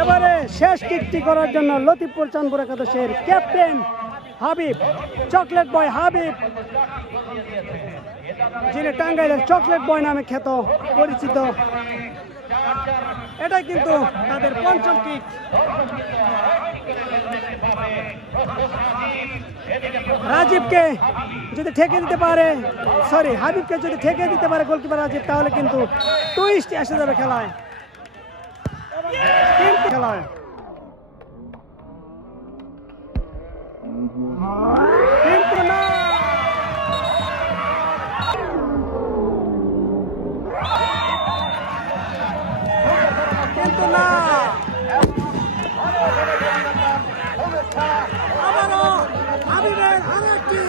এবারে শেষ কিকটি করার জন্য লতিফপুর চাঁদপুর একাদশের captain Habib, chocolate boy Habib, যিনি টাঙ্গাইলের চকলেট বয় নামে খ্যাত, পরিচিত। এটা কিন্তু তাদের পঞ্চম কিক। রাজীবকে যদি ঠেকে দিতে পারে সরি হাবিবকে যদি ঠেকে দিতে পারে গোলকিপার রাজীব, তাহলে কিন্তু টুইস্ট এসে যাবে খেলায়। খেলায় কিন্তু না কিন্তু না আবারও আরেকটি